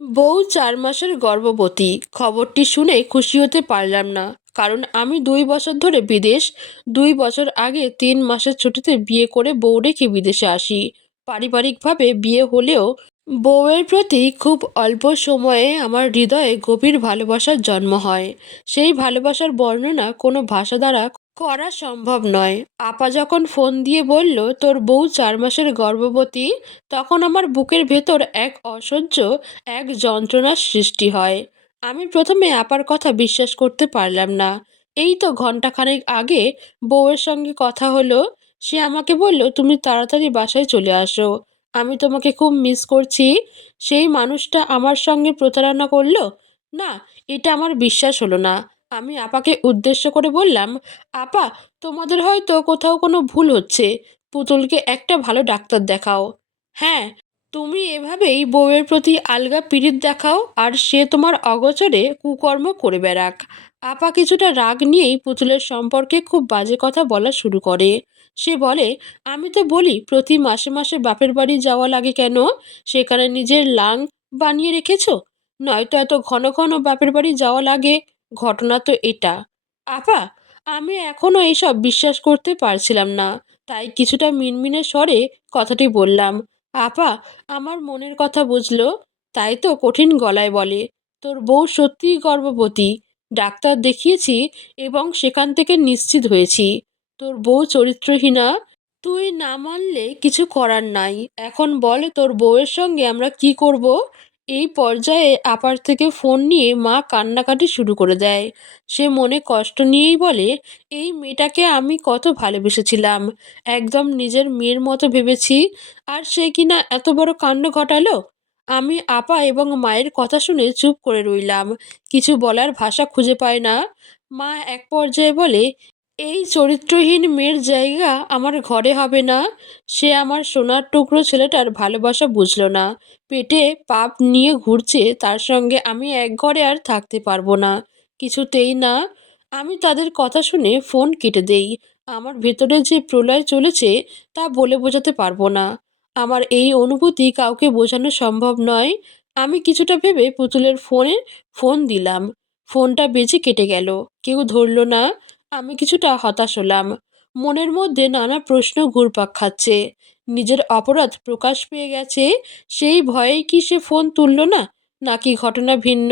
বউ ৪ মাসের গর্ভবতী। খবরটি শুনে খুশি হতে পারলাম না, কারণ আমি ২ বছর ধরে বিদেশ। ২ বছর আগে ৩ মাসের ছুটিতে বিয়ে করে বউ রেখে বিদেশে আসি। পারিবারিকভাবে বিয়ে হলেও বউয়ের প্রতি খুব অল্প সময়ে আমার হৃদয়ে গভীর ভালোবাসার জন্ম হয়। সেই ভালোবাসার বর্ণনা কোনো ভাষা দ্বারা করা সম্ভব নয়। আপা যখন ফোন দিয়ে বলল তোর বউ ৪ মাসের গর্ভবতী, তখন আমার বুকের ভেতর এক যন্ত্রণার সৃষ্টি হয়। আমি প্রথমে আপার কথা বিশ্বাস করতে পারলাম না। এই তো ঘন্টাখানেক আগে বউয়ের সঙ্গে কথা হলো। সে আমাকে বলল তুমি তাড়াতাড়ি বাসায় চলে আসো, আমি তোমাকে খুব মিস করছি। সেই মানুষটা আমার সঙ্গে প্রতারণা করলো? না, এটা আমার বিশ্বাস হলো না। আমি আপাকে উদ্দেশ্য করে বললাম, আপা, তোমাদের হয়তো কোথাও কোনো ভুল হচ্ছে। পুতুলকে একটা ভালো ডাক্তার দেখাও। হ্যাঁ, তুমি এভাবেই বউয়ের প্রতি আলগা পীড়িত দেখাও আর সে তোমার অগোচরে কুকর্ম করে বেড়াক। আপা কিছুটা রাগ নিয়েই পুতুলের সম্পর্কে খুব বাজে কথা বলা শুরু করে। সে বলে, আমি তো বলি প্রতি মাসে মাসে বাপের বাড়ি যাওয়া লাগে কেন? সেখানে নিজের লাং বানিয়ে রেখেছো, নয়তো এত ঘন ঘন বাপের বাড়ি যাওয়া লাগে? ঘটনা তো এটা। আপা, আমি এখনও এইসব বিশ্বাস করতে পারছিলাম না, তাই কিছুটা মিনমিনে স্বরে কথাটি বললাম। আপা আমার মনের কথা বুঝলো, তাই তো কঠিন গলায় বলে, তোর বউ সত্যিই গর্ভবতী। ডাক্তার দেখিয়েছি এবং সেখান থেকে নিশ্চিত হয়েছি তোর বউ চরিত্রহীনা। তুই না মানলে কিছু করার নাই। এখন বল তোর বউয়ের সঙ্গে আমরা কি করব? এই পর্যায়ে আপার থেকে ফোন নিয়ে মা কান্নাকাটি শুরু করে দেয়। সে মনে কষ্ট নিয়েই বলে, এই মেয়েটাকে আমি কত ভালোবেসেছিলাম, একদম নিজের মেয়ের মতো ভেবেছি, আর সে কিনা এত বড় কাণ্ড ঘটালো। আমি আপা এবং মায়ের কথা শুনে চুপ করে রইলাম, কিছু বলার ভাষা খুঁজে পায় না। মা এক পর্যায়ে বলে, এই চরিত্রহীন মেয়ের জায়গা আমার ঘরে হবে না। সে আমার সোনার টুকরো ছেলেটার ভালোবাসা বুঝলো না, পেটে পাপ নিয়ে ঘুরছে, তার সঙ্গে আমি এক ঘরে আর থাকতে পারবো না, কিছুতেই না। আমি তাদের কথা শুনে ফোন কেটে দেই। আমার ভেতরে যে প্রলয় চলেছে তা বলে বোঝাতে পারবো না। আমার এই অনুভূতি কাউকে বোঝানো সম্ভব নয়। আমি কিছুটা ভেবে পুতুলের ফোনে ফোন দিলাম। ফোনটা বেজে কেটে গেল, কেউ ধরলো না। আমি কিছুটা হতাশ হলাম। মনের মধ্যে নানা প্রশ্ন ঘুরপাক খাচ্ছে। নিজের অপরাধ প্রকাশ পেয়ে গেছে, সেই ভয়েই কি সে ফোন তুলল না, নাকি ঘটনা ভিন্ন?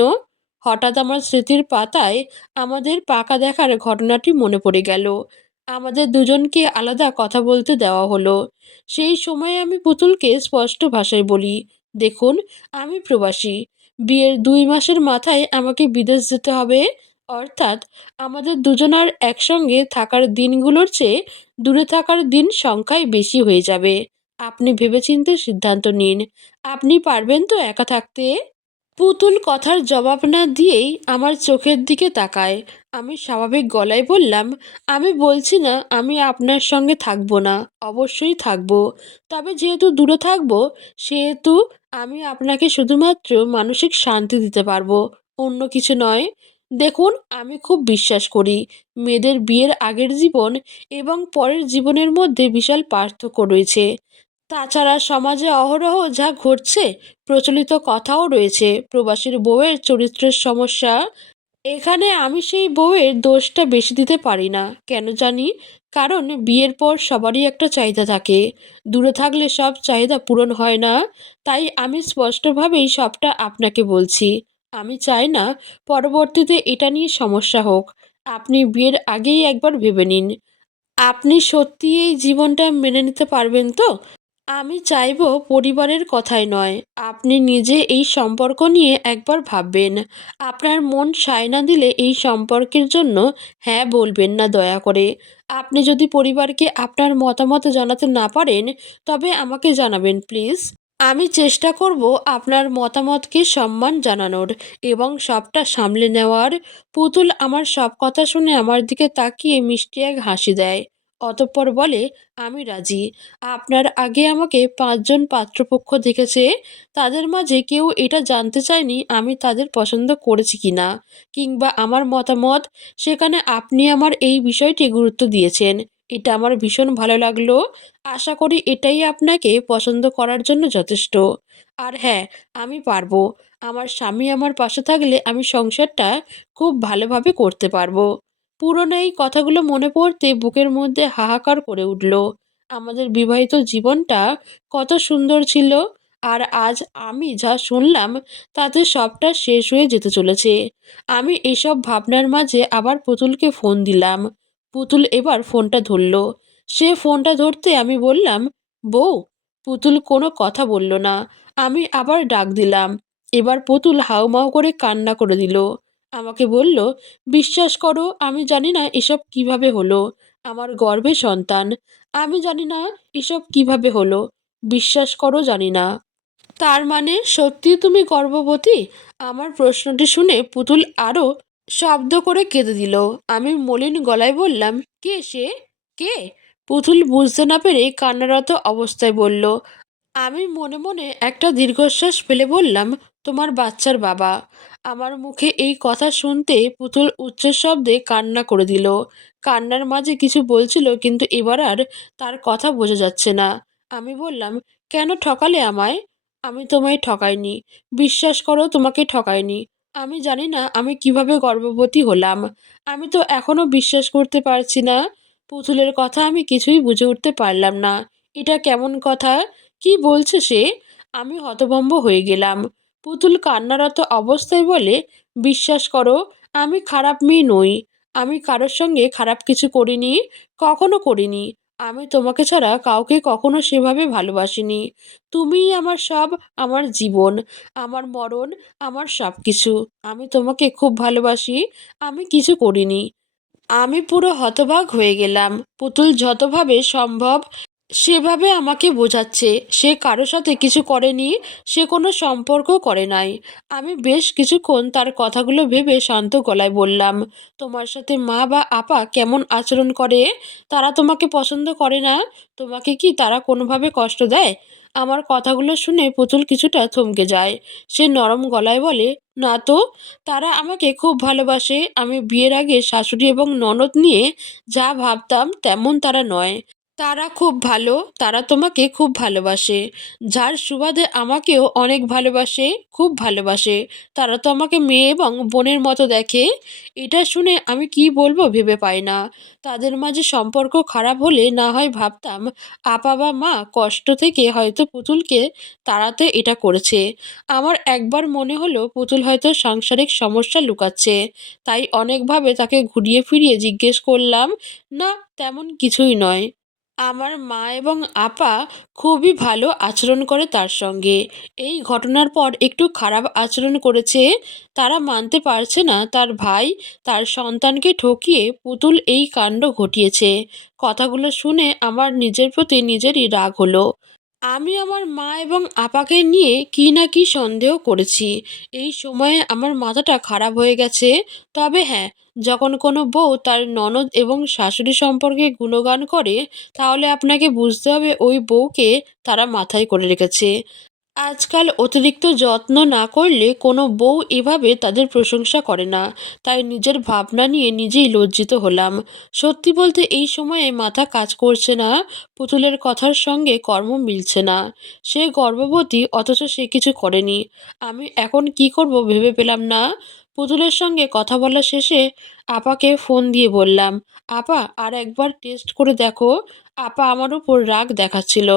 হঠাৎ আমার স্মৃতির পাতায় আমাদের পাকা দেখার ঘটনাটি মনে পড়ে গেল। আমাদের দুজনকে আলাদা কথা বলতে দেওয়া হলো। সেই সময়ে আমি পুতুলকে স্পষ্ট ভাষায় বলি, দেখুন, আমি প্রবাসী। বিয়ের ২ মাসের মাথায় আমাকে বিদেশ যেতে হবে। অর্থাৎ আমাদের দুজনার একসঙ্গে থাকার দিনগুলোর চেয়ে দূরে থাকার দিন সংখ্যাই বেশি হয়ে যাবে। আপনি ভেবেচিন্তে সিদ্ধান্ত নিন। আপনি পারবেন তো একা থাকতে? পুতুল কথার জবাব না দিয়েই আমার চোখের দিকে তাকায়। আমি স্বাভাবিক গলায় বললাম, আমি বলছি না আমি আপনার সঙ্গে থাকবো না, অবশ্যই থাকবো। তবে যেহেতু দূরে থাকবো, সেহেতু আমি আপনাকে শুধুমাত্র মানসিক শান্তি দিতে পারবো, অন্য কিছু নয়। দেখুন, আমি খুব বিশ্বাস করি মেয়েদের বিয়ের আগের জীবন এবং পরের জীবনের মধ্যে বিশাল পার্থক্য রয়েছে। তাছাড়া সমাজে অহরহ যা ঘটছে, প্রচলিত কথাও রয়েছে প্রবাসীর বউয়ের চরিত্রের সমস্যা। এখানে আমি সেই বউয়ের দোষটা বেশি দিতে পারি না, কেন জানি। কারণ বিয়ের পর সবারই একটা চাহিদা থাকে, দূরে থাকলে সব চাহিদা পূরণ হয় না। তাই আমি স্পষ্টভাবেই সবটা আপনাকে বলছি। আমি চাই না পরবর্তীতে এটা নিয়ে সমস্যা হোক। আপনি বিয়ের আগেই একবার ভেবে নিন, আপনি সত্যি এই জীবনটা মেনে নিতে পারবেন তো? আমি চাইবো পরিবারের কথাই নয়, আপনি নিজে এই সম্পর্ক নিয়ে একবার ভাববেন। আপনার মন সায় না দিলে এই সম্পর্কের জন্য হ্যাঁ বলবেন না দয়া করে। আপনি যদি পরিবারকে আপনার মতামত জানাতে না পারেন, তবে আমাকে জানাবেন প্লিজ। আমি চেষ্টা করব আপনার মতামতকে সম্মান জানানোর এবং সবটা সামলে নেওয়ার। পুতুল আমার সব কথা শুনে আমার দিকে তাকিয়ে মিষ্টি এক হাসি দেয়। অতঃপর বলে, আমি রাজি। আপনার আগে আমাকে ৫ জন পাত্রপক্ষ দেখেছে, তাদের মাঝে কেউ এটা জানতে চায়নি আমি তাদের পছন্দ করেছি কিনা, কিংবা আমার মতামত। সেখানে আপনি আমার এই বিষয়টি গুরুত্ব দিয়েছেন, এটা আমার ভীষণ ভালো লাগলো। আশা করি এটাই আপনাকে পছন্দ করার জন্য যথেষ্ট। আর হ্যাঁ, আমি পারবো। আমার স্বামী আমার পাশে থাকলে আমি সংসারটা খুব ভালোভাবে করতে পারবো। পুরনো এই কথাগুলো মনে পড়তে বুকের মধ্যে হাহাকার করে উঠল। আমাদের বিবাহিত জীবনটা কত সুন্দর ছিল, আর আজ আমি যা শুনলাম তাতে সবটা শেষ হয়ে যেতে চলেছে। আমি এসব ভাবনার মাঝে আবার পুতুলকে ফোন দিলাম। পুতুল এবার ফোনটা ধরল। সে ফোনটা ধরতে আমি বললাম, বউ। পুতুল কোনো কথা বলল না। আমি আবার ডাক দিলাম। এবার পুতুল হাউমাউ করে কান্না করে দিল। আমাকে বলল, বিশ্বাস করো, আমি জানি না এসব কিভাবে হলো। আমার গর্ভে সন্তান। আমি জানি না এসব কিভাবে হলো। বিশ্বাস করো, জানি না। তার মানে সত্যি তুমি গর্ভবতী? আমার প্রশ্নটি শুনে পুতুল আরও শব্দ করে কেঁদে দিল। আমি মলিন গলায় বললাম, কে সে? কে? পুতুল বুঝতে না পেরে কান্নারত অবস্থায় বলল। আমি মনে মনে একটা দীর্ঘশ্বাস ফেলে বললাম, তোমার বাচ্চার বাবা। আমার মুখে এই কথা শুনতে পুতুল উচ্চ শব্দে কান্না করে দিল। কান্নার মাঝে কিছু বলছিল, কিন্তু এবার আর তার কথা বোঝা যাচ্ছে না। আমি বললাম, কেন ঠকালে আমায়? আমি তোমায় ঠকাইনি। বিশ্বাস করো, তোমাকে ঠকাইনি। আমি জানি না আমি কিভাবে গর্ভবতী হলাম। আমি তো এখনো বিশ্বাস করতে পারছি না। পুতুলের কথা আমি কিছুই বুঝে উঠতে পারলাম না। এটা কেমন কথা? কি বলছে সে? আমি হতভম্ব হয়ে গেলাম। পুতুল কান্নারত অবস্থায় বলে, বিশ্বাস করো, আমি খারাপ মেয়ে নই। আমি কারোর সঙ্গে খারাপ কিছু করিনি, কখনো করিনি। আমি তোমাকে ছাড়া কাউকে কখনো সেভাবে ভালোবাসিনি। তুমিই আমার সব, আমার জীবন, আমার মরণ, আমার সব কিছু। আমি তোমাকে খুব ভালোবাসি। আমি কিছু করিনি। আমি পুরো হতবাক হয়ে গেলাম। পুতুল যতভাবে সম্ভব সেভাবে আমাকে বোঝাচ্ছে সে কারো সাথে কিছু করেনি, সে কোনো সম্পর্ক করে নাই। আমি বেশ কিছুক্ষণ তার কথাগুলো ভেবে শান্ত গলায় বললাম, তোমার সাথে মা বা আপা কেমন আচরণ করে? তারা তোমাকে পছন্দ করে না? তোমাকে কি তারা কোনোভাবে কষ্ট দেয়? আমার কথাগুলো শুনে পুতুল কিছুটা থমকে যায়। সে নরম গলায় বলে, না তো। তারা আমাকে খুব ভালোবাসে। আমি বিয়ের আগে শাশুড়ি এবং ননদ নিয়ে যা ভাবতাম তেমন তারা নয়। তারা খুব ভালো। তারা তোমাকে খুব ভালোবাসে। যার সুবাদে আমাকেও অনেক ভালোবাসে, খুব ভালোবাসে। তারা তো আমাকে মেয়ে এবং বোনের মতো দেখে। এটা শুনে আমি কি বলবো ভেবে পাই না। তাদের মাঝে সম্পর্ক খারাপ হলে না হয় ভাবতাম আপা বা মা কষ্ট থেকে হয়তো পুতুলকে তাড়াতে এটা করেছে। আমার একবার মনে হলো পুতুল হয়তো সাংসারিক সমস্যা লুকাচ্ছে। তাই অনেকভাবে তাকে ঘুরিয়ে ফিরিয়ে জিজ্ঞেস করলাম, না, তেমন কিছুই নয়। আমার মা এবং আপা খুবই ভালো আচরণ করে তার সঙ্গে। এই ঘটনার পর একটু খারাপ আচরণ করেছে। তারা মানতে পারছে না তার ভাই তার সন্তানকে ঠকিয়ে পুতুল এই কাণ্ড ঘটিয়েছে। কথাগুলো শুনে আমার নিজের প্রতি নিজেরই রাগ হলো। আমি আমার মা এবং আপাকে নিয়ে কি না কি সন্দেহ করেছি। এই সময়ে আমার মাথাটা খারাপ হয়ে গেছে। তবে হ্যাঁ, যখন কোনো বউ তার ননদ এবং শাশুড়ি সম্পর্কে গুণগান করে, তাহলে আপনাকে বুঝতে হবে ওই বউকে তারা মাথায় করে রেখেছে। আজকাল অতিরিক্ত যত্ন না করলে কোনো বউ এভাবে তাদের প্রশংসা করে না। তাই নিজের ভাবনা নিয়ে নিজেই লজ্জিত হলাম। সত্যি বলতে এই সময়ে মাথা কাজ করছে না। পুতুলের কথার সঙ্গে কর্ম মিলছে না। সে গর্ভবতী, অথচ সে কিছু করেনি। আমি এখন কি করব ভেবে পেলাম না। পুতুলের সঙ্গে কথা বলা শেষে আপাকে ফোন দিয়ে বললাম, আপা আর একবার টেস্ট করে দেখো। আপা আমার উপর রাগ দেখাচ্ছিল।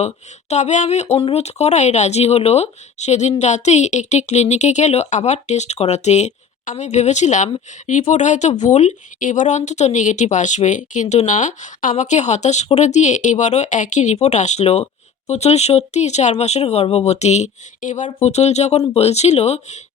তবে আমি অনুরোধ করায় রাজি হলো। সেদিন রাতেই একটি ক্লিনিকে গেল আবার টেস্ট করাতে। আমি ভেবেছিলাম রিপোর্ট হয়তো ভুল, এবার অন্তত নেগেটিভ আসবে, কিন্তু না। আমাকে হতাশ করে দিয়ে এবারও একই রিপোর্ট আসলো। পুতুল সত্যিই 4 মাসের গর্ভবতী। এবার পুতুল যখন বলছিল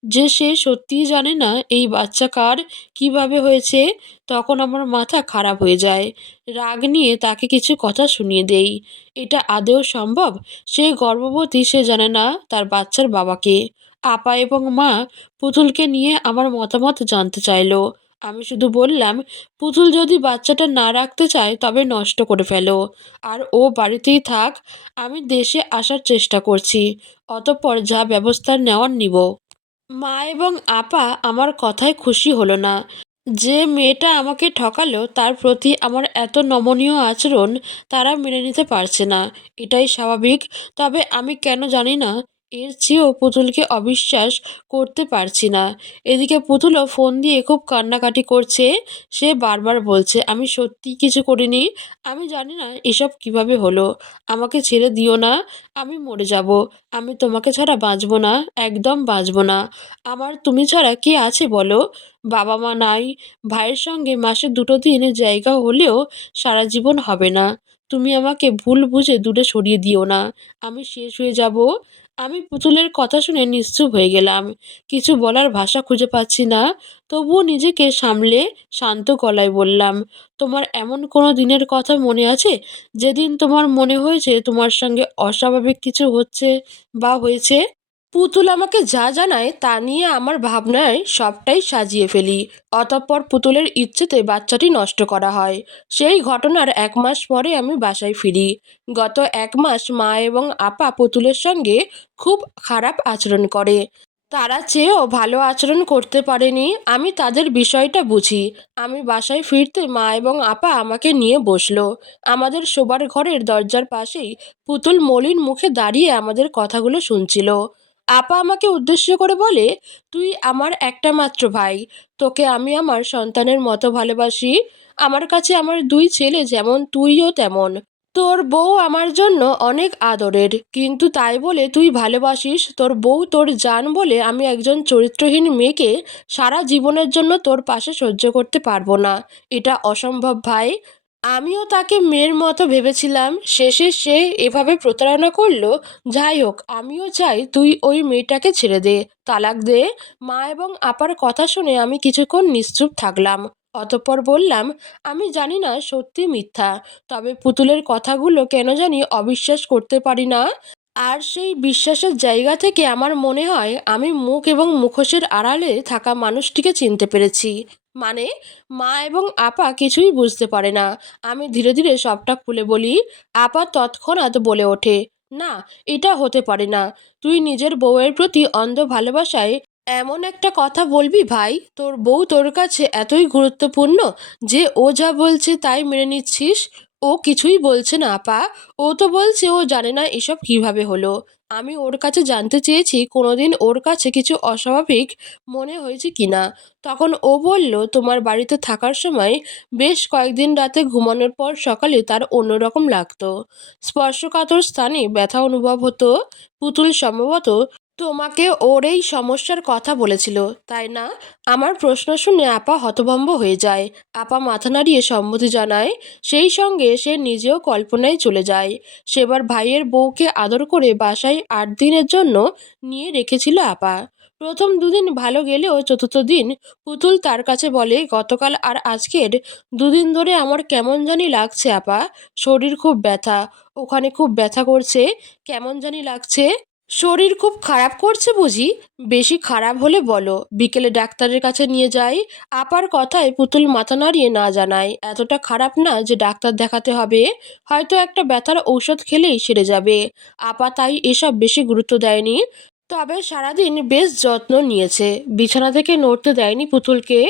যে সে সত্যিই জানে না এই বাচ্চা কার, কিভাবে হয়েছে, তখন আমার মাথা খারাপ হয়ে যায়। রাগ নিয়ে তাকে কিছু কথা শুনিয়ে দেই। এটা আদৌ সম্ভব? সে গর্ভবতী, সে জানে না তার বাচ্চার বাবাকে। আপা এবং মা পুতুলকে নিয়ে আমার মতামত জানতে চাইলো। আমি শুধু বললাম, পুতুল যদি বাচ্চাটা না রাখতে চায় তবে নষ্ট করে ফেলো, আর ও বাড়িতেই থাক। আমি দেশে আসার চেষ্টা করছি। অতঃপর যা ব্যবস্থা নেওয়ার নিব। মা এবং আপা আমার কথায় খুশি হলো না। যে মেয়েটা আমাকে ঠকালো তার প্রতি আমার এত নমনীয় আচরণ তারা মেনে নিতে পারছে না। এটাই স্বাভাবিক। তবে আমি কেন জানি না এর চেয়েও পুতুলকে অবিশ্বাস করতে পারছি না। এদিকে পুতুলও ফোন দিয়ে খুব কান্নাকাটি করছে। সে বারবার বলছে, আমি সত্যিই কিছু করিনি। আমি জানি না এসব কিভাবে হলো। আমাকে ছেড়ে দিও না। আমি মরে যাব। আমি তোমাকে ছাড়া বাঁচব না। একদম বাঁচব না। আমার তুমি ছাড়া কে আছে বলো? বাবা-মা নাই। ভাইয়ের সঙ্গে মাসে ২ দিন জায়গা হলেও সারা জীবন হবে না। তুমি আমাকে ভুল বুঝে দূরে সরিয়ে দিও না। আমি শেষ হয়ে যাব। আমি পুতুলের কথা শুনে নিশ্চুপ হয়ে গেলাম। কিছু বলার ভাষা খুঁজে পাচ্ছি না। তবুও নিজেকে সামলে শান্ত গলায় বললাম, তোমার এমন কোনো দিনের কথা মনে আছে যেদিন তোমার মনে হয়েছে তোমার সঙ্গে অস্বাভাবিক কিছু হচ্ছে বা হয়েছে? পুতুল আমাকে যা জানায় তা নিয়ে আমার ভাবনায় সবটাই সাজিয়ে ফেলি। অতঃপর পুতুলের ইচ্ছেতে বাচ্চাটি নষ্ট করা হয়। সেই ঘটনার ১ মাস পরে আমি বাসায় ফিরি। গত ১ মাস মা এবং আপা পুতুলের সঙ্গে খুব খারাপ আচরণ করে। তারা চেয়েও ভালো আচরণ করতে পারেনি। আমি তাদের বিষয়টা বুঝি। আমি বাসায় ফিরতে মা এবং আপা আমাকে নিয়ে বসলো। আমাদের শোবার ঘরের দরজার পাশেই পুতুল মলিন মুখে দাঁড়িয়ে আমাদের কথাগুলো শুনছিল। আপা আমাকে উদ্দেশ্য করে বলে, তুই আমার একটা মাত্র ভাই। তোকে আমি আমার সন্তানের মতো ভালোবাসি। আমার কাছে আমার ২ ছেলে যেমন, তুইও তেমন। তোর বউ আমার জন্য অনেক আদরের, কিন্তু তাই বলে তুই ভালোবাসিস তোর বউ তোর জান বলে আমি একজন চরিত্রহীন মেয়েকে সারা জীবনের জন্য তোর পাশে সহ্য করতে পারবো না। এটা অসম্ভব ভাই। আমিও তাকে মেয়ের মতো ভেবেছিলাম, শেষে সে এভাবে প্রতারণা করলো। যাই হোক, আমিও চাই তুই ওই মেয়েটাকে ছেড়ে দে, তালাক দে। মা এবং আপার কথা শুনে আমি কিছুক্ষণ নিশ্চুপ থাকলাম। অতঃপর বললাম, আমি জানি না সত্যি মিথ্যা, তবে পুতুলের কথাগুলো কেন জানি অবিশ্বাস করতে পারি না। আর সেই বিশ্বাসের জায়গা থেকে আমার মনে হয় আমি মুখ এবং মুখোশের আড়ালে থাকা মানুষটিকে চিনতে পেরেছি। মানে, মা এবং আপা কিছুই বুঝতে পারে না। আমি ধীরে ধীরে সবটা খুলে বলি। আপা তৎক্ষণাৎ বলে ওঠে, না, এটা হতে পারে না। তুই নিজের বউয়ের প্রতি অন্ধ ভালোবাসায় এমন একটা কথা বলবি ভাই? তোর বউ তোর কাছে এতই গুরুত্বপূর্ণ যে ও যা বলছে তাই মেনে নিচ্ছিস? ও কিছুই বলছে না আপা। ও তো বলছে ও জানে না এসব কিভাবে হলো। আমি ওর কাছে জানতে চেয়েছি কোনোদিন ওর কাছে কিছু অস্বাভাবিক মনে হয়েছে কিনা। তখন ও বলল, তোমার বাড়িতে থাকার সময় বেশ কয়েকদিন রাতে ঘুমানোর পর সকালে তার অন্যরকম লাগতো। স্পর্শকাতর স্থানে ব্যথা অনুভব হতো। পুতুল সম্ভবত তোমাকে ওর এই সমস্যার কথা বলেছিল, তাই না? আমার প্রশ্ন শুনে আপা হতভম্ব হয়ে যায়। আপা মাথা নাড়িয়ে সম্মতি জানায়। সেই সঙ্গে সে নিজেও কল্পনায় চলে যায়। সেবার ভাইয়ের বউকে আদর করে বাসায় ৮ দিনের জন্য নিয়ে রেখেছিল আপা। প্রথম ২ দিন ভালো গেলেও চতুর্থ দিন পুতুল তার কাছে বলে, গতকাল আর আজকের ২ দিন ধরে আমার কেমন জানি লাগছে আপা। শরীর খুব ব্যথা। ওখানে খুব ব্যথা করছে। কেমন জানি লাগছে। শরীর খুব খারাপ করছে বুঝি? বেশি খারাপ হলে বলো, বিকেলে ডাক্তারের কাছে নিয়ে যাই। আপার কথায় পুতুল মাথা নাড়িয়ে না জানায়, এতটা খারাপ না যে ডাক্তার দেখাতে হবে। হয়তো একটা ব্যথার ঔষধ খেলেই সেরে যাবে। আপা তাই এসব বেশি গুরুত্ব দেয়নি। তবে সারাদিন বেশ যত্ন নিয়েছে। বিছানা থেকে নড়তে দেয়নি পুতুলকে।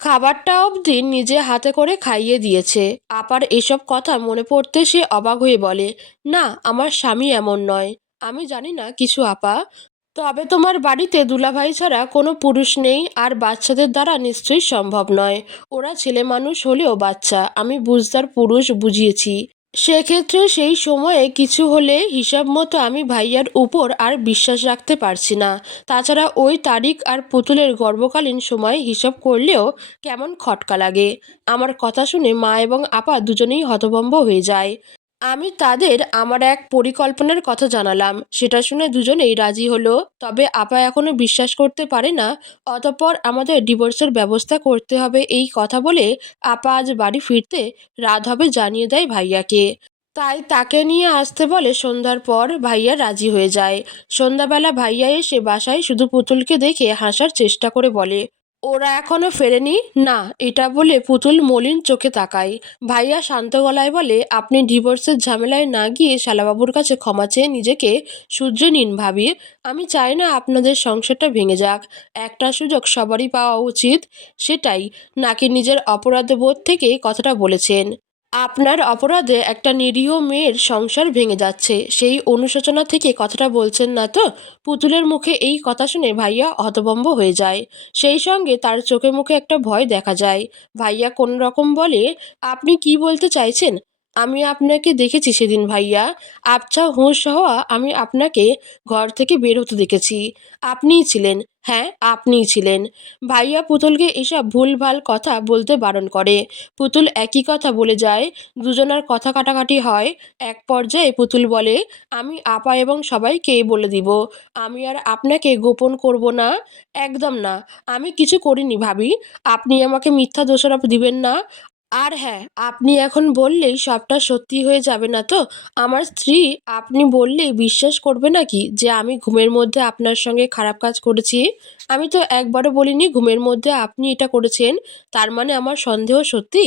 খাবারটা অবধি নিজে হাতে করে খাইয়ে দিয়েছে। আপার এসব কথা মনে পড়তে সে অবাক হয়ে বলে, না, আমার স্বামী এমন নয়। আমি জানি না কিছু আপা। তবে তোমার বাড়িতে দুলাভাই ছাড়া কোনো পুরুষ নেই, আর বাচ্চাদের দ্বারা নিশ্চয়ই সম্ভব নয়। ওরা ছেলে মানুষ হলেও বাচ্চা, আমি বুঝদার পুরুষ বুঝিয়েছি। সেক্ষেত্রে সেই সময়ে কিছু হলে হিসাব মতো আমি ভাইয়ার উপর আর বিশ্বাস রাখতে পারছি না। তাছাড়া ওই তারিখ আর পুতুলের গর্ভকালীন সময় হিসাব করলেও কেমন খটকা লাগে। আমার কথা শুনে মা এবং আপা দুজনেই হতভম্ব হয়ে যায়। আমি তাদের আমার এক পরিকল্পনার কথা জানালাম। সেটা শুনে দুজনেই রাজি হলো। তবে আপা এখনো বিশ্বাস করতে পারে না। অতঃপর আমাদের ডিভোর্সের ব্যবস্থা করতে হবে এই কথা বলে আপা আজ বাড়ি ফিরতে রাত হবে জানিয়ে দেয় ভাইয়াকে। তাই তাকে নিয়ে আসতে বলে সন্ধ্যার পর। ভাইয়া রাজি হয়ে যায়। সন্ধ্যাবেলা ভাইয়া এসে বাসায় শুধু পুতুলকে দেখে হাসার চেষ্টা করে বলে, ওরা এখনো ফেরেনি না? এটা বলে পুতুল মলিন চোখে তাকায়। ভাইয়া শান্ত গলায় বলে, আপনি ডিভোর্সের ঝামেলায় না গিয়ে শালাবাবুর কাছে ক্ষমা চেয়ে নিজেকে শুধরে নিন ভাবি। আমি চাই না আপনাদের সংসারটা ভেঙে যাক। একটা সুযোগ সবারই পাওয়া উচিত। সেটাই। নাকি নিজের অপরাধবোধ থেকে কথাটা বলেছেন? আপনার অপরাধে একটা নিরীহ মেয়ের সংসার ভেঙে যাচ্ছে, সেই অনুশোচনা থেকে কথাটা বলছেন না তো? পুতুলের মুখে এই কথা শুনে ভাইয়া হতভম্ব হয়ে যায়। সেই সঙ্গে তার চোখে মুখে একটা ভয় দেখা যায়। ভাইয়া কোনো রকম বলে, আপনি কি বলতে চাইছেন? আমি আপনাকে দেখেছি সেদিন ভাইয়া। আবছা হুঁশ হওয়া আমি আপনাকে ঘর থেকে বের হতে দেখেছি। আপনিই ছিলেন। হ্যাঁ, আপনিই ছিলেন। ভাইয়া পুতুলকে এসব ভুলভাল কথা বলতে বারণ করে। পুতুল একই কথা বলে যায়। দুজনার কথা কাটাকাটি হয়। এক পর্যায়ে পুতুল বলে, আমি আপা এবং সবাইকে বলে দিব। আমি আর আপনাকে গোপন করব না। একদম না। আমি কিছু করিনি ভাবি। আপনি আমাকে মিথ্যা দোষারোপ দিবেন না। আর হ্যাঁ, আপনি এখন বললেই সবটা সত্যি হয়ে যাবে না তো? আমার স্ত্রী আপনি বললেই বিশ্বাস করবে নাকি যে আমি ঘুমের মধ্যে আপনার সঙ্গে খারাপ কাজ করেছি? আমি তো একবারও বলিনি ঘুমের মধ্যে আপনি এটা করেছেন। তার মানে আমার সন্দেহ সত্যি?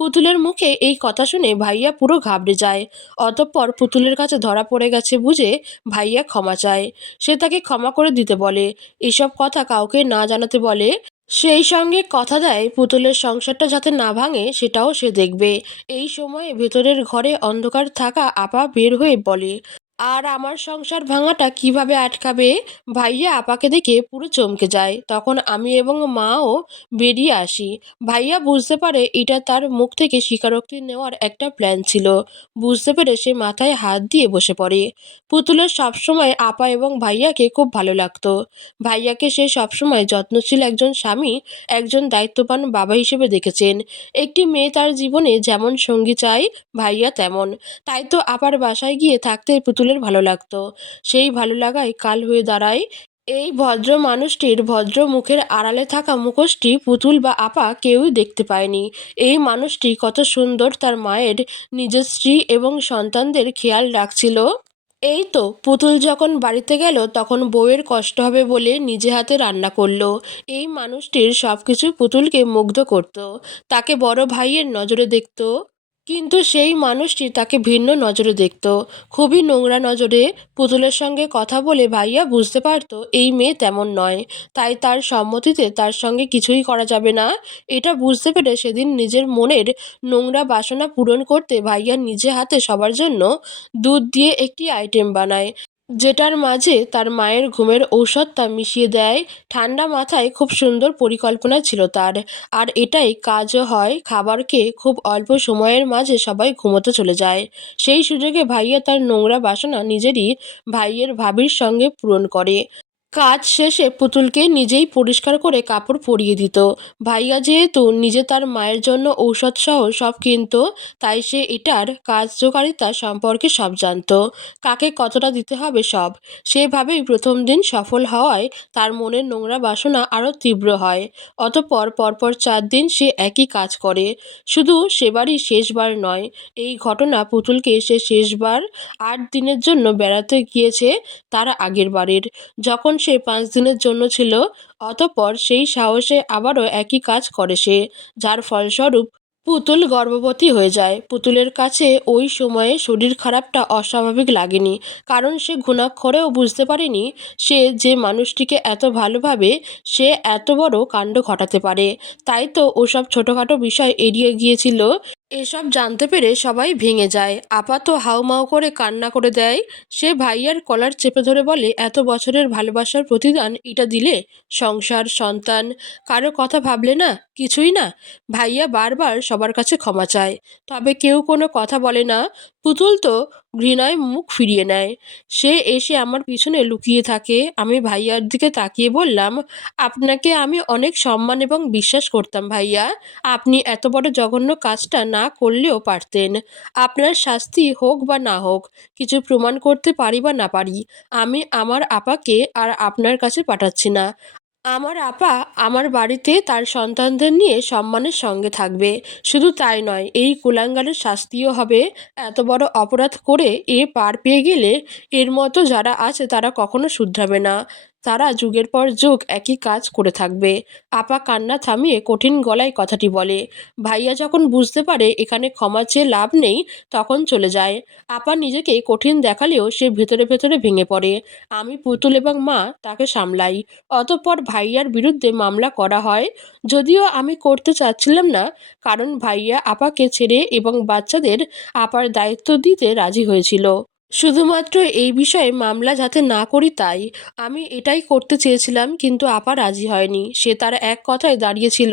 পুতুলের মুখে এই কথা শুনে ভাইয়া পুরো ঘাবড়ে যায়। অতঃপর পুতুলের কাছে ধরা পড়ে গেছে বুঝে ভাইয়া ক্ষমা চায়। সে তাকে ক্ষমা করে দিতে বলে। এসব কথা কাউকে না জানাতে বলে। সেই সঙ্গে কথা দেয় পুতুলের সংসারটা যাতে না ভাঙে সেটাও সে দেখবে। এই সময়ে ভেতরের ঘরে অন্ধকার থাকা আপা বের হয়ে বলে, আর আমার সংসার ভাঙাটা কিভাবে আটকাবে? ভাইয়া আপাকে দেখে পুরো চমকে যায়। তখন আমি এবং মাও বেরিয়ে আসি। ভাইয়া বুঝতে পারে এটা তার মুখ থেকে স্বীকারোক্তি নেওয়ার একটা প্ল্যান ছিল। বুঝতে পেরে সে মাথায় হাত দিয়ে বসে পড়ে। পুতুলের সবসময় আপা এবং ভাইয়াকে খুব ভালো লাগতো। ভাইয়াকে সে সবসময় যত্নশীল একজন স্বামী, একজন দায়িত্ববান বাবা হিসেবে দেখেছেন। একটি মেয়ে তার জীবনে যেমন সঙ্গী চায়, ভাইয়া তেমন। তাই তো আপার বাসায় গিয়ে থাকতে পুতুলের ভালো লাগতো। সেই ভালো লাগাই কাল হয়ে দাঁড়ায়। এই ভদ্র মানুষটির ভদ্র মুখের আড়ালে থাকা মুখোশটি পুতুল বা আপা কেউই দেখতে পায়নি। এই মানুষটি কত সুন্দর তার মায়ের, নিজের স্ত্রী এবং সন্তানদের খেয়াল রাখছিল। এই তো পুতুল যখন বাড়িতে গেল তখন বউয়ের কষ্ট হবে বলে নিজে হাতে রান্না করলো। এই মানুষটির সবকিছু পুতুলকে মুগ্ধ করত। তাকে বড় ভাইয়ের নজরে দেখত। কিন্তু সেই মানুষটি তাকে ভিন্ন নজরে দেখত, খুবই নোংরা নজরে। পুতুলের সঙ্গে কথা বলে ভাইয়া বুঝতে পারত এই মেয়ে তেমন নয়। তাই তার সম্মতিতে তার সঙ্গে কিছুই করা যাবে না। এটা বুঝতে পেরে সেদিন নিজের মনের নোংরা বাসনা পূরণ করতে ভাইয়া নিজে হাতে সবার জন্য দুধ দিয়ে একটি আইটেম বানায়, যেটার মাঝে তার মায়ের ঘুমের ঔষধটা মিশিয়ে দেয়। ঠান্ডা মাথায় খুব সুন্দর পরিকল্পনা ছিল তার। আর এটাই কাজও হয়। খাবার খেয়ে খুব অল্প সময়ের মাঝে সবাই ঘুমোতে চলে যায়। সেই সুযোগে ভাইয়া তার নোংরা বাসনা নিজেরই ভাইয়ের ভাবির সঙ্গে পূরণ করে। কাজ শেষে পুতুলকে নিজেই পরিষ্কার করে কাপড় পরিয়ে দিত। ভাইয়া যেহেতু নিজে তার মায়ের জন্য ঔষধসহ সব কিনত, তাই সে এটার কার্যকারিতা সম্পর্কে সব জানত। কাকে কতটা দিতে হবে সব। সেভাবেই প্রথম দিন সফল হওয়ায় তার মনের নোংরা বাসনা আরও তীব্র হয়। অতঃপর পরপর 4 দিন সে একই কাজ করে। শুধু সেবারই শেষবার নয়, এই ঘটনা পুতুলকে সে শেষবার 8 দিনের জন্য বেড়াতে গিয়েছে তার আগের বারের, যখন সে 5 দিনের জন্য ছিল। অতঃপর সেই সাহসে আবারও একই কাজ করে সে, যার ফলস্বরূপ পুতুল গর্ভবতী হয়ে যায়। পুতুলের কাছে ওই সময়ে শরীর খারাপটা অস্বাভাবিক লাগেনি, কারণ সে ঘুণাক্ষরেও বুঝতে পারেনি সে যে মানুষটিকে এত ভালোভাবে সে এত বড় কাণ্ড ঘটাতে পারে। তাই তো ওসব ছোটোখাটো বিষয় এড়িয়ে গিয়েছিল। এসব জানতে পেরে সবাই ভেঙে যায়। আপা তো হাউমাউ করে কান্না করে দেয়। সে ভাইয়ার কলার চেপে ধরে বলে, এত বছরের ভালোবাসার প্রতিদান এটা দিলে? সংসার, সন্তান, কারো কথা ভাবলে না? কিছুই না? ভাইয়া বারবার সবার কাছে ক্ষমা চায়, তবে কেউ কোনো কথা বলে না। পুতুল তো ঘৃণায় মুখ ফিরিয়ে নেয়। সে এসে আমার পিছনে লুকিয়ে থাকে। আমি ভাইয়ার দিকে তাকিয়ে বললাম, আপনাকে আমি অনেক সম্মান এবং বিশ্বাস করতাম ভাইয়া। আপনি এত বড় জঘন্য কাজটা না করলেও পারতেন। আপনার শাস্তি হোক বা না হোক, কিছু প্রমাণ করতে পারি বা না পারি, আমি আমার আপাকে আর আপনার কাছে পাঠাচ্ছি না। আমার আপা আমার বাড়িতে তার সন্তানদের নিয়ে সম্মানের সঙ্গে থাকবে। শুধু তাই নয়, এই কুলাঙ্গারের শাস্তিও হবে। এত বড় অপরাধ করে এ পার পেয়ে গেলে এর মতো যারা আছে তারা কখনো শুধরাবে না। তারা যুগের পর যুগ একই কাজ করে থাকবে। আপা কান্না থামিয়ে কঠিন গলায় কথাটি বলে। ভাইয়া যখন বুঝতে পারে এখানে ক্ষমা চেয়ে লাভ নেই, তখন চলে যায়। আপা নিজেকে কঠিন দেখালেও সে ভেতরে ভেতরে ভেঙে পড়ে। আমি, পুতুল এবং মা তাকে সামলাই। অতঃপর ভাইয়ার বিরুদ্ধে মামলা করা হয়, যদিও আমি করতে চাচ্ছিলাম না, কারণ ভাইয়া আপাকে ছেড়ে এবং বাচ্চাদের আপার দায়িত্ব দিতে রাজি হয়েছিল। শুধুমাত্র এই বিষয়ে মামলা যাতে না করি তাই। আমি এটাই করতে চেয়েছিলাম, কিন্তু আপা রাজি হয়নি। সে তার এক কথায় দাঁড়িয়েছিল,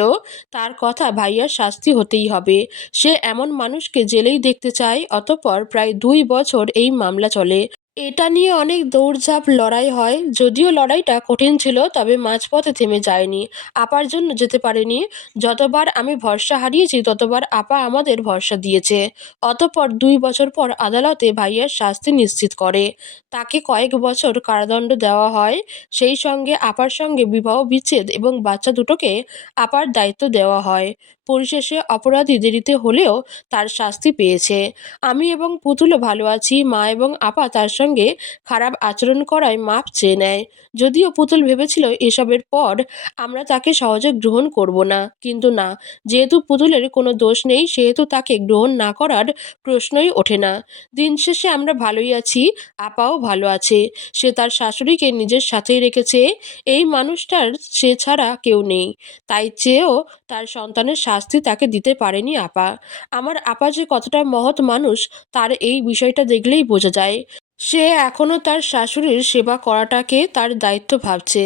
তার কথা ভাইয়ার শাস্তি হতেই হবে। সে এমন মানুষকে জেলেই দেখতে চায়। অতঃপর প্রায় 2 বছর এই মামলা চলে। এটা নিয়ে অনেক দৌড়ঝাঁপ লড়াই হয়। যদিও লড়াইটা কঠিন ছিল, তবে মাঝপথে থেমে যায়নি। আপার জন্য যেতে পারেনি। যতবার আমি ভরসা হারিয়েছি ততবার আপা আমাদের ভরসা দিয়েছে। অতঃপর 2 বছর পর আদালতে ভাইয়ার শাস্তি নিশ্চিত করে। তাকে কয়েক বছর কারাদণ্ড দেওয়া হয়। সেই সঙ্গে আপার সঙ্গে বিবাহ বিচ্ছেদ এবং বাচ্চা দুটোকে আপার দায়িত্ব দেওয়া হয়। পরিশেষে অপরাধী দেরিতে হলেও তার শাস্তি পেয়েছে। আমি এবং পুতুলও ভালো আছি। মা এবং আপা তার সঙ্গে খারাপ আচরণ করায় মাপ চেয়ে নেয়। যদিও পুতুল ভেবেছিল এসবের পর আমরা তাকে সহজে গ্রহণ করব না, কিন্তু না, যেহেতু পুতুলের কোনো দোষ নেই সেহেতু তাকে গ্রহণ না করার প্রশ্নই ওঠে না। দিন শেষে আমরা ভালোই আছি। আপাও ভালো আছে। সে তার শাশুড়িকে নিজের সাথেই রেখেছে। এই মানুষটার সে ছাড়া কেউ নেই। তাই চেয়েও তার সন্তানের শাস্তি তাকে দিতে পারেনি আপা। আমার আপা যে কতটা মহৎ মানুষ তার এই বিষয়টা দেখলেই বোঝা যায়। সে এখনও তার শাশুড়ির সেবা করাটাকে তার দায়িত্ব ভাবছে,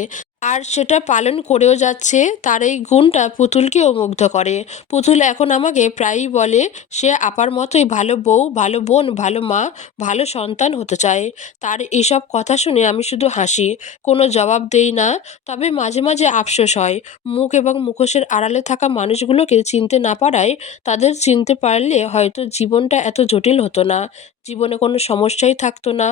আর সেটা পালন করেও যাচ্ছে। তার এই গুণটা পুতুলকেও মুগ্ধ করে। পুতুল এখন আমাকে প্রায়ই বলে সে আপার মতোই ভালো বউ, ভালো বোন, ভালো মা, ভালো সন্তান হতে চায়। তার এসব কথা শুনে আমি শুধু হাসি, কোনো জবাব দেই না। তবে মাঝে মাঝে আফসোস হয়, মুখ এবং মুখোশের আড়ালে থাকা মানুষগুলোকে চিনতে না পারায়। তাদের চিনতে পারলে হয়তো জীবনটা এত জটিল হতো না, জীবনে কোনো সমস্যাই থাকতো না।